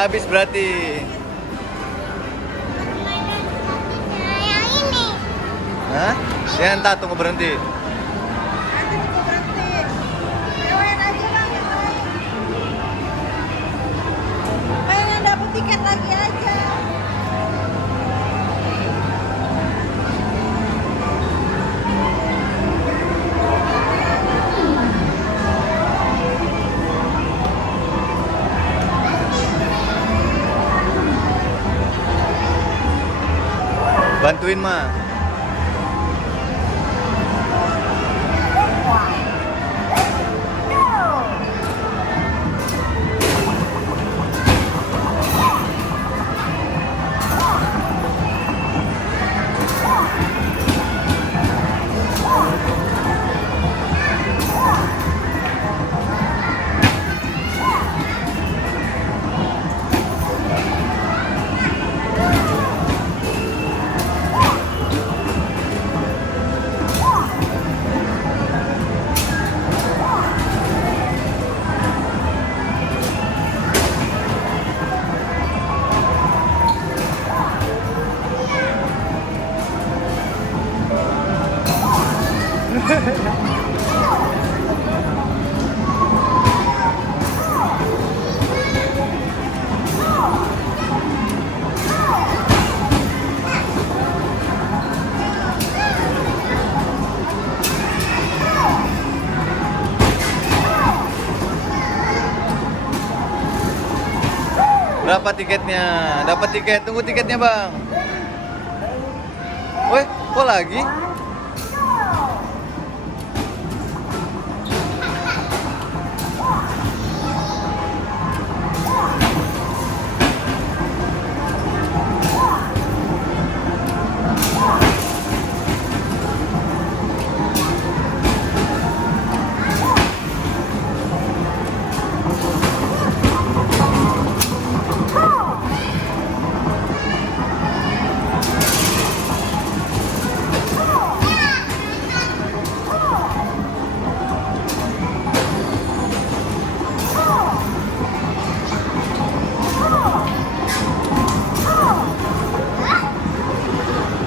Udah habis berarti. Yang ini. Hah? Ya entar tunggu berhenti. Nanti tunggu berhenti. Lewat aja bang, yang lain. Pengen dapet tiket lagi aja. Bantuin mah. Berapa tiketnya? Dapat tiket, tunggu tiketnya bang. Woi, kok lagi?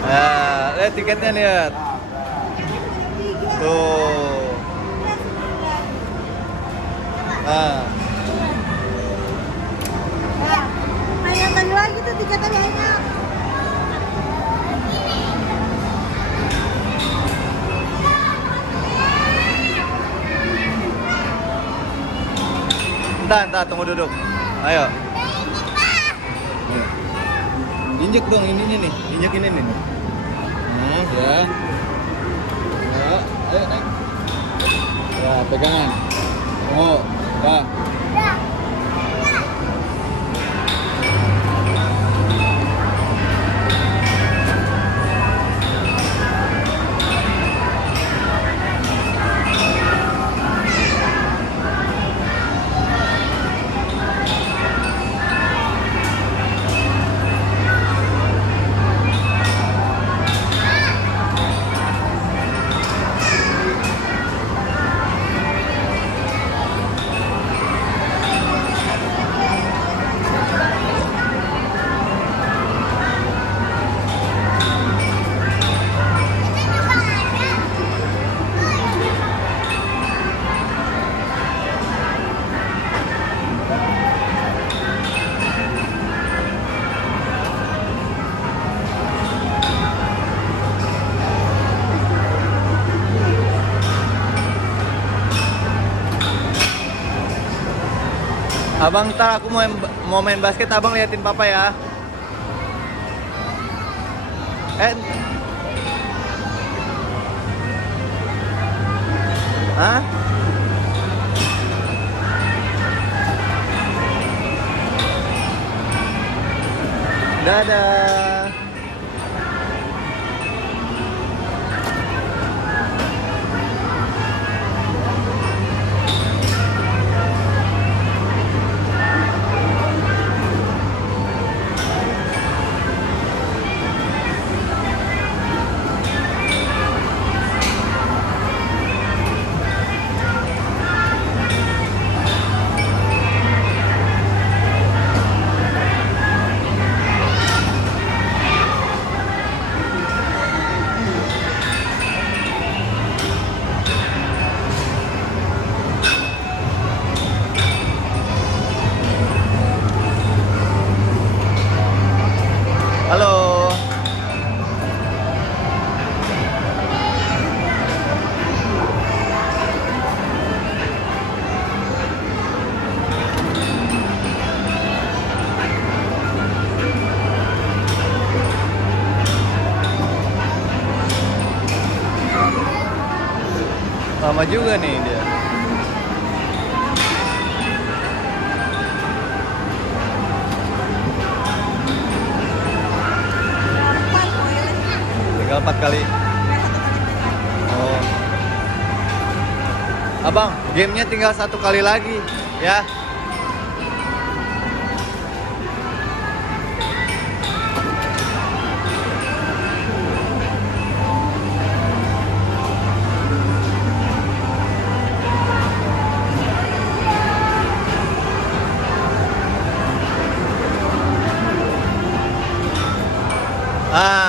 Nah, lihat tiketnya lihat. Tuh. Nah, Kayak tadi lagi tuh tiketnya banyak. entar tunggu duduk. Ayo. Injek dong ininya nih, injek ini nih. Nah, ya. Ya, ayo naik. Ya, pegangan. Tunggu, Bang. Abang, ntar aku mau main basket, abang liatin papa ya. Hah? Dadah. Lama juga nih dia. Empat poin. Tinggal 4 kali. Oh. Abang, gamenya tinggal 1 kali lagi, ya. Ah,